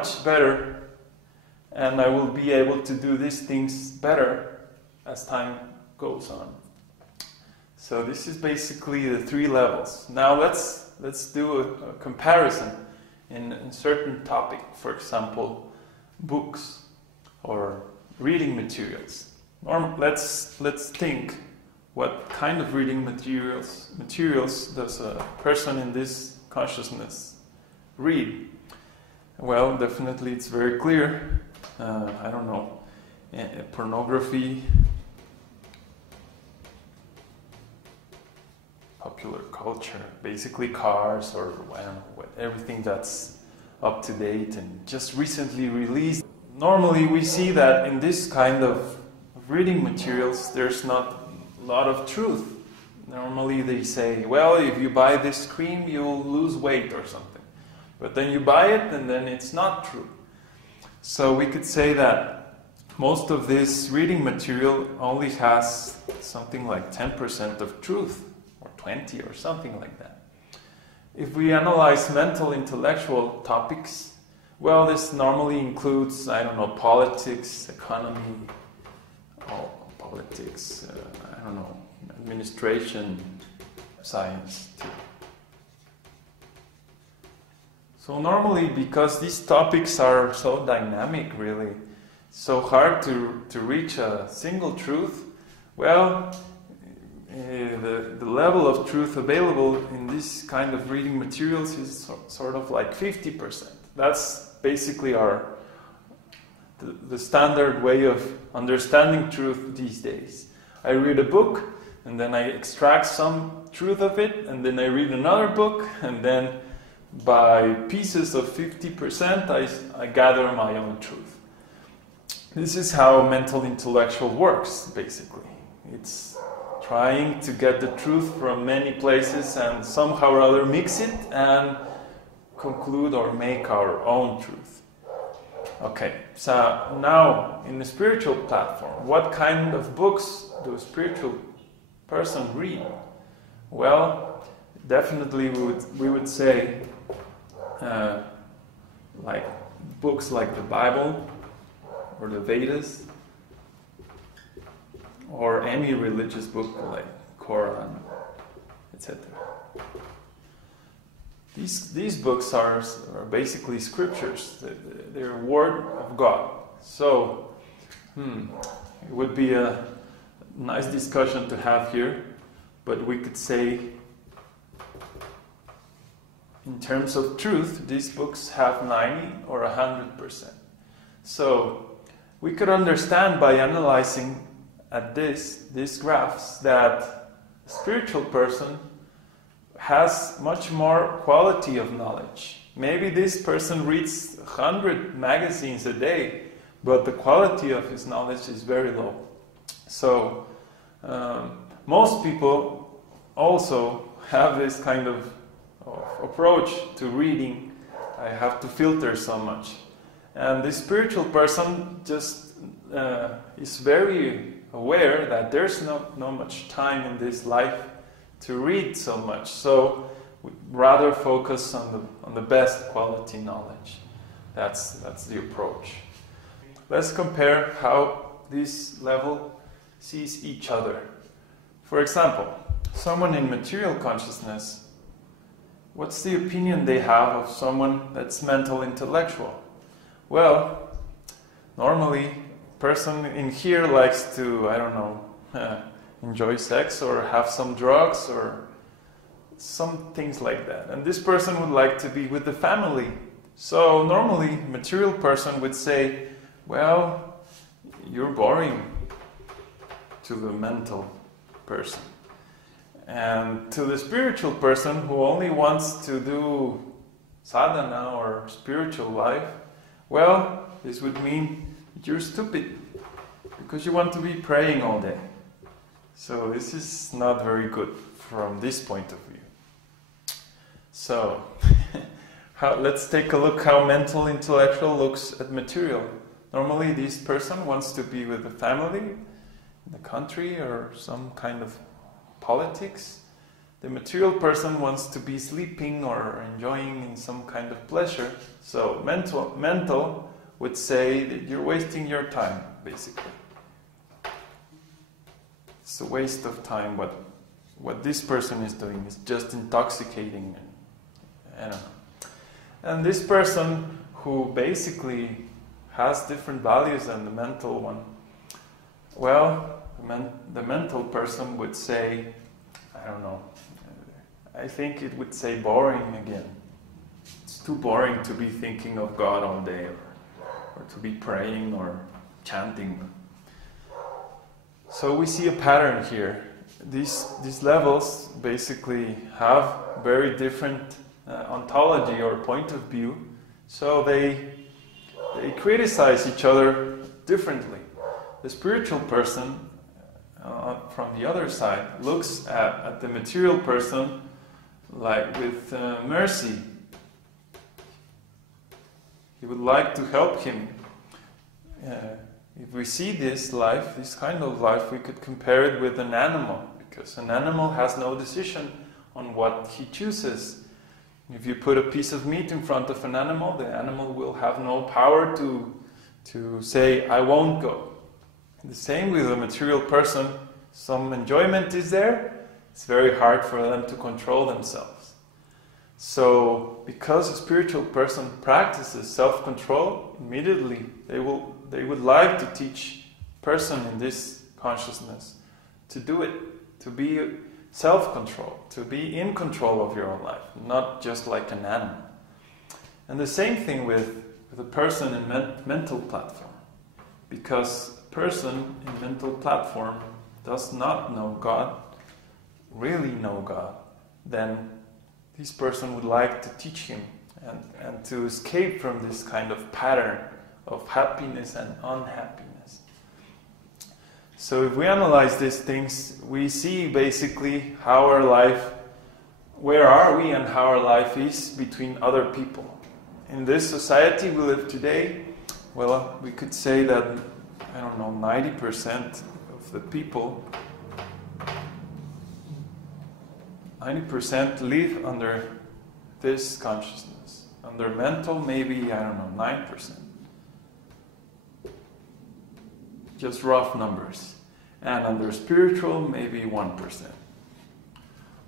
much better, and I will be able to do these things better as time goes on. So this is basically the 3 levels. Now let's do a comparison in a certain topic. For example, books or reading materials. Let's think, what kind of reading materials does a person in this consciousness read? Well, definitely it's very clear. I don't know, pornography, popular culture, basically cars, or I don't know, everything that's up to date and just recently released. Normally we see that in this kind of reading materials there's not a lot of truth. Normally they say, well, if you buy this cream you'll lose weight or something. But then you buy it and then it's not true. So we could say that most of this reading material only has something like 10% of truth, or 20 or something like that. If we analyze mental intellectual topics, well, this normally includes, I don't know, politics, economy, politics, I don't know, administration, science too. So normally, because these topics are so dynamic, really, so hard to reach a single truth, well, the level of truth available in this kind of reading materials is sort of like 50%. That's basically the standard way of understanding truth these days. I read a book, and then I extract some truth of it, and then I read another book, and then by pieces of 50%, I gather my own truth. This is how mental intellectual works, basically. It's trying to get the truth from many places and somehow or other mix it and conclude or make our own truth. Okay, so now in the spiritual platform, what kind of books do a spiritual person read? Well, definitely we would say like books like the Bible or the Vedas or any religious book like Quran, etc. These books are basically scriptures. They're word of God. So it would be a nice discussion to have here, but we could say in terms of truth, these books have 90 or 100%. So we could understand by analyzing at these graphs that a spiritual person has much more quality of knowledge. Maybe this person reads 100 magazines a day, but the quality of his knowledge is very low. So most people also have this kind of approach to reading. I have to filter so much. And this spiritual person just is very aware that there's not much time in this life to read so much. So we rather focus on the best quality knowledge. That's the approach. Let's compare how this level sees each other. For example, someone in material consciousness, what's the opinion they have of someone that's mental intellectual? Well, normally a person in here likes to, I don't know, enjoy sex or have some drugs or some things like that. And this person would like to be with the family. So normally a material person would say, well, you're boring to the mental person. And to the spiritual person who only wants to do sadhana or spiritual life, well, this would mean you're stupid because you want to be praying all day. So this is not very good from this point of view. So let's take a look how mental intellectual looks at material. Normally this person wants to be with the family, in the country, or some kind of politics. The material person wants to be sleeping or enjoying in some kind of pleasure. So mental would say that you're wasting your time, basically. It's a waste of time. What this person is doing is just intoxicating. And this person who basically has different values than the mental one, well, the mental person would say, I don't know, I think it would say boring again. It's too boring to be thinking of God all day, or to be praying or chanting. So we see a pattern here. These levels basically have very different ontology or point of view, so they criticize each other differently. The spiritual person, from the other side, looks at the material person like with mercy. He would like to help him. If we see this life, this kind of life, we could compare it with an animal, because an animal has no decision on what he chooses. If you put a piece of meat in front of an animal, the animal will have no power to say, I won't go. The same with a material person. Some enjoyment is there. It's very hard for them to control themselves. So, because a spiritual person practices self-control, immediately they would like to teach a person in this consciousness to do it, to be self-control, to be in control of your own life, not just like an animal. And the same thing with a person in mental platform. Because a person in mental platform does not know God, really know God, then this person would like to teach him and to escape from this kind of pattern of happiness and unhappiness. So if we analyze these things, we see basically how our life, where are we and how our life is between other people. In this society we live today, well, we could say that, 90% of the people, 90% live under this consciousness. Under mental, maybe, 9%. Just rough numbers. And under spiritual, maybe 1%.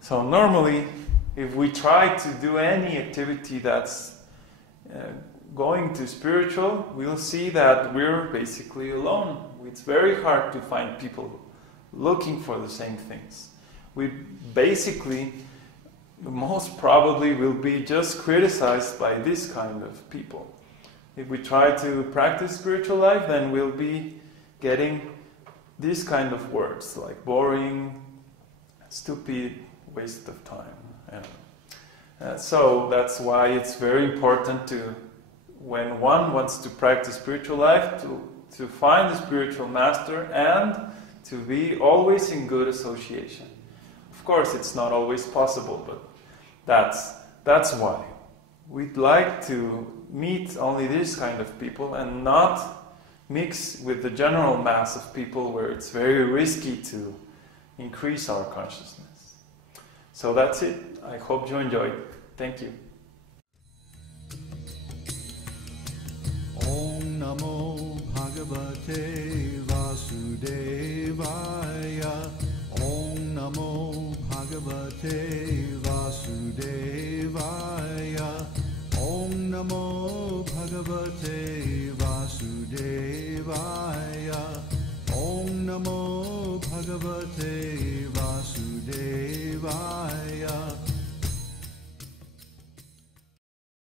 So normally, if we try to do any activity that's going to spiritual, we'll see that we're basically alone. It's very hard to find people looking for the same things. We basically, most probably, will be just criticized by this kind of people. If we try to practice spiritual life, then we'll be getting these kind of words like boring, stupid, waste of time. So that's why it's very important to, when one wants to practice spiritual life, to find a spiritual master and to be always in good association. Of course, it's not always possible, but that's why. We'd like to meet only this kind of people and not mix with the general mass of people where it's very risky to increase our consciousness. So that's it. I hope you enjoyed. Thank you. Om Namo Bhagavate Vasudevaya. Om Namo Bhagavate Vasudevaya. Om Namo Bhagavate Vasudevaya. Om Namo Bhagavate Vasudevaya.